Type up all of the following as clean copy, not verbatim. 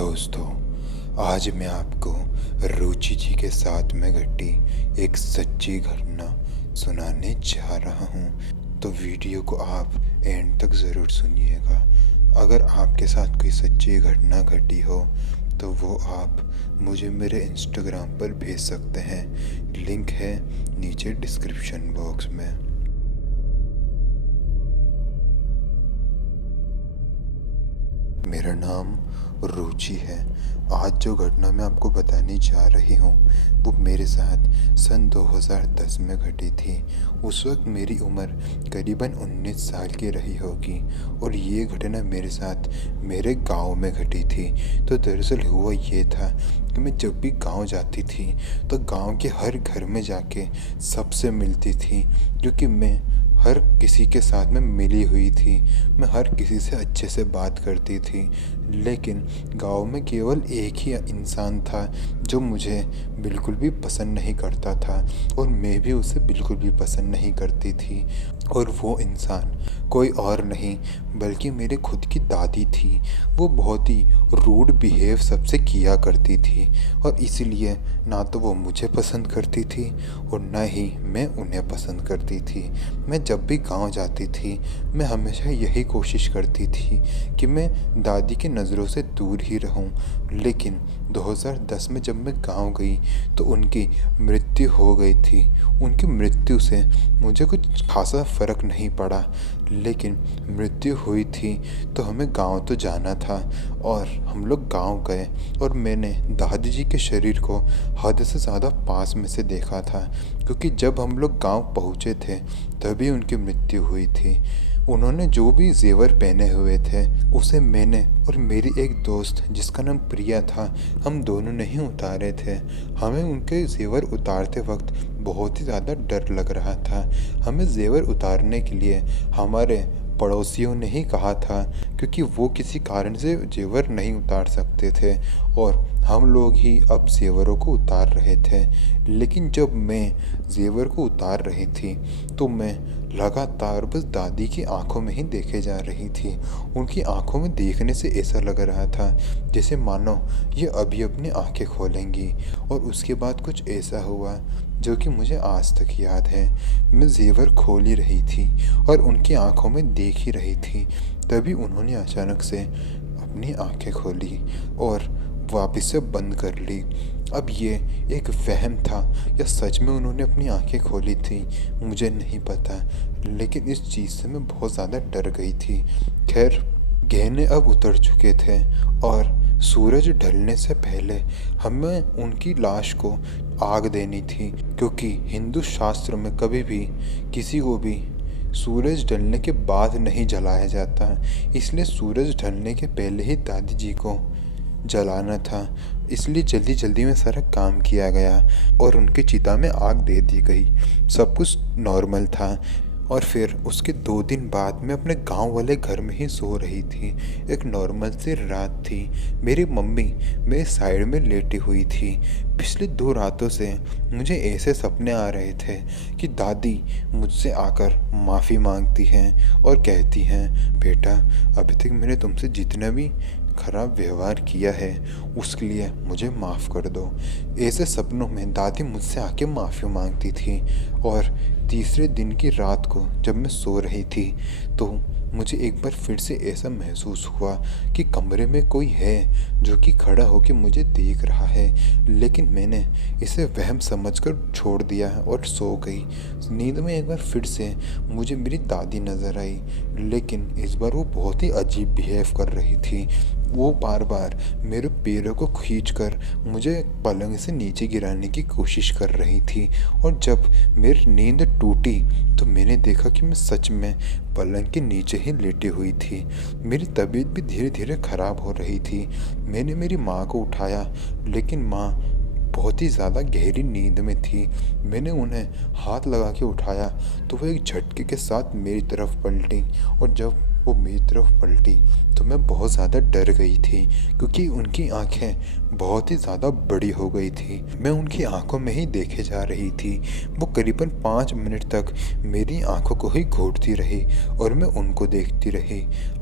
दोस्तों, आज मैं आपको रुचि जी के साथ में घटी एक सच्ची घटना सुनाने जा रहा हूँ। तो वीडियो को आप एंड तक ज़रूर सुनिएगा। अगर आपके साथ कोई सच्ची घटना घटी हो तो वो आप मुझे मेरे इंस्टाग्राम पर भेज सकते हैं। लिंक है नीचे डिस्क्रिप्शन बॉक्स में। मेरा नाम रुचि है। आज जो घटना मैं आपको बताने जा रही हूँ वो मेरे साथ सन 2010 में घटी थी। उस वक्त मेरी उम्र करीबन 19 साल की रही होगी और ये घटना मेरे साथ मेरे गांव में घटी थी। तो दरअसल हुआ ये था कि मैं जब भी गांव जाती थी तो गांव के हर घर में जाके सबसे मिलती थी, क्योंकि मैं हर किसी के साथ में मिली हुई थी। मैं हर किसी से अच्छे से बात करती थी, लेकिन गांव में केवल एक ही इंसान था जो मुझे बिल्कुल भी पसंद नहीं करता था और मैं भी उसे बिल्कुल भी पसंद नहीं करती थी। और वो इंसान कोई और नहीं बल्कि मेरे खुद की दादी थी। वो बहुत ही रूड बिहेव सबसे किया करती थी और इसीलिए ना तो वो मुझे पसंद करती थी और ना ही मैं उन्हें पसंद करती थी। मैं जब भी गांव जाती थी मैं हमेशा यही कोशिश करती थी कि मैं दादी की नज़रों से दूर ही रहूं, लेकिन 2010 में जब मैं गांव गई तो उनकी मृत्यु हो गई थी। उनकी मृत्यु से मुझे कुछ खासा फ़र्क नहीं पड़ा, लेकिन मृत्यु हुई थी तो हमें गांव तो जाना था और हम लोग गांव गए और मैंने दादी जी के शरीर को हद से ज़्यादा पास में से देखा था, क्योंकि जब हम लोग गांव पहुँचे थे तभी उनकी मृत्यु हुई थी। उन्होंने जो भी जेवर पहने हुए थे उसे मैंने और मेरी एक दोस्त जिसका नाम प्रिया था, हम दोनों ने ही उतारे थे। हमें उनके जेवर उतारते वक्त बहुत ही ज़्यादा डर लग रहा था। हमें जेवर उतारने के लिए हमारे पड़ोसियों ने ही कहा था, क्योंकि वो किसी कारण से जेवर नहीं उतार सकते थे और हम लोग ही अब जेवरों को उतार रहे थे। लेकिन जब मैं जेवर को उतार रही थी तो मैं लगातार बस दादी की आंखों में ही देखे जा रही थी। उनकी आंखों में देखने से ऐसा लग रहा था जैसे मानो ये अभी अपनी आंखें खोलेंगी। और उसके बाद कुछ ऐसा हुआ जो कि मुझे आज तक याद है। मैं जेवर खोल ही रही थी और उनकी आंखों में देख ही रही थी, तभी उन्होंने अचानक से अपनी आंखें खोली और वापस से बंद कर ली। अब ये एक वहम था या सच में उन्होंने अपनी आंखें खोली थी मुझे नहीं पता, लेकिन इस चीज़ से मैं बहुत ज़्यादा डर गई थी। खैर, गहने अब उतर चुके थे और सूरज ढलने से पहले हमें उनकी लाश को आग देनी थी, क्योंकि हिंदू शास्त्र में कभी भी किसी को भी सूरज ढलने के बाद नहीं जलाया जाता। इसलिए सूरज ढलने के पहले ही दादी जी को जलाना था। इसलिए जल्दी जल्दी में सारा काम किया गया और उनकी चिता में आग दे दी गई। सब कुछ नॉर्मल था। और फिर उसके 2 दिन बाद मैं अपने गांव वाले घर में ही सो रही थी। एक नॉर्मल सी रात थी। मेरी मम्मी मेरे साइड में लेटी हुई थी। पिछले 2 रातों से मुझे ऐसे सपने आ रहे थे कि दादी मुझसे आकर माफ़ी मांगती हैं और कहती हैं, बेटा अभी तक मैंने तुमसे जितना भी खराब व्यवहार किया है उसके लिए मुझे माफ़ कर दो। ऐसे सपनों में दादी मुझसे आके माफ़ी मांगती थी। और तीसरे दिन की रात को जब मैं सो रही थी तो मुझे एक बार फिर से ऐसा महसूस हुआ कि कमरे में कोई है जो कि खड़ा होकर मुझे देख रहा है, लेकिन मैंने इसे वहम समझकर छोड़ दिया और सो गई। नींद में एक बार फिर से मुझे मेरी दादी नज़र आई, लेकिन इस बार वो बहुत ही अजीब बिहेव कर रही थी। वो बार बार मेरे पैरों को खींचकर मुझे पलंग से नीचे गिराने की कोशिश कर रही थी। और जब मेरी नींद टूटी तो मैंने देखा कि मैं सच में पलंग के नीचे ही लेटी हुई थी। मेरी तबीयत भी धीरे धीरे ख़राब हो रही थी। मैंने मेरी माँ को उठाया, लेकिन माँ बहुत ही ज़्यादा गहरी नींद में थी। मैंने उन्हें हाथ लगा के उठाया तो वो एक झटके के साथ मेरी तरफ पलटी, और जब वो मेरी तरफ पलटी तो मैं बहुत ज़्यादा डर गई थी, क्योंकि उनकी आंखें बहुत ही ज़्यादा बड़ी हो गई थी। मैं उनकी आंखों में ही देखे जा रही थी। वो करीबन 5 मिनट तक मेरी आंखों को ही घूरती रही और मैं उनको देखती रही।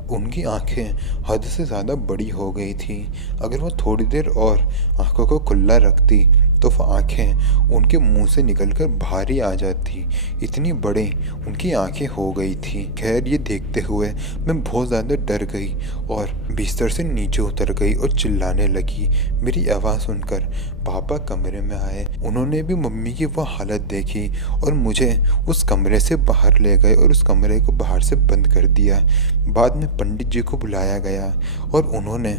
उनकी आंखें हद से ज़्यादा बड़ी हो गई थी। अगर वो थोड़ी देर और आंखों को खुला रखती तो वो आंखें उनके मुंह से निकलकर बाहर ही आ जाती, इतनी बड़ी उनकी आंखें हो गई थी। खैर, ये देखते हुए मैं बहुत ज़्यादा डर गई और बिस्तर से नीचे उतर गई और चिल्लाने लगी। मेरी आवाज़ सुनकर पापा कमरे में आए। उन्होंने भी मम्मी की वो हालत देखी और मुझे उस कमरे से बाहर ले गए और उस कमरे को बाहर से बंद कर दिया। बाद में पंडित जी को बुलाया गया और उन्होंने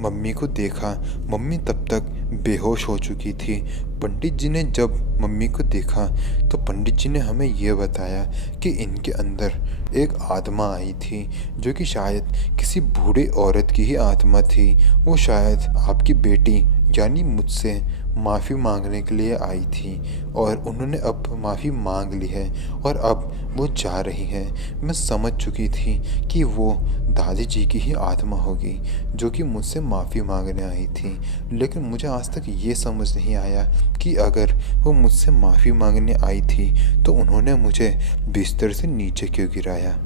मम्मी को देखा। मम्मी तब तक बेहोश हो चुकी थी। पंडित जी ने जब मम्मी को देखा तो पंडित जी ने हमें ये बताया कि इनके अंदर एक आत्मा आई थी, जो कि शायद किसी बूढ़ी औरत की ही आत्मा थी। वो शायद आपकी बेटी यानी मुझसे माफ़ी मांगने के लिए आई थी और उन्होंने अब माफ़ी मांग ली है और अब वो जा रही हैं। मैं समझ चुकी थी कि वो दादी जी की ही आत्मा होगी जो कि मुझसे माफ़ी मांगने आई थी, लेकिन मुझे आज तक ये समझ नहीं आया कि अगर वो मुझसे माफ़ी मांगने आई थी तो उन्होंने मुझे बिस्तर से नीचे क्यों गिराया।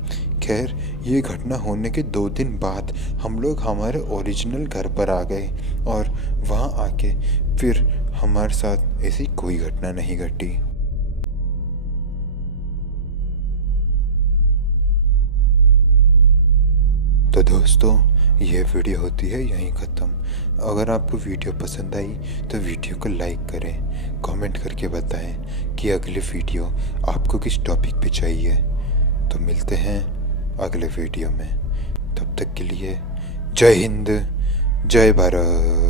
खैर, ये घटना होने के 2 दिन बाद हम लोग हमारे ओरिजिनल घर पर आ गए और वहाँ आके फिर हमारे साथ ऐसी कोई घटना नहीं घटी। तो दोस्तों, ये वीडियो होती है यहीं ख़त्म। अगर आपको वीडियो पसंद आई तो वीडियो को लाइक करें, कमेंट करके बताएं कि अगले वीडियो आपको किस टॉपिक पे चाहिए। तो मिलते हैं अगले वीडियो में। तब तक के लिए जय हिंद, जय भारत।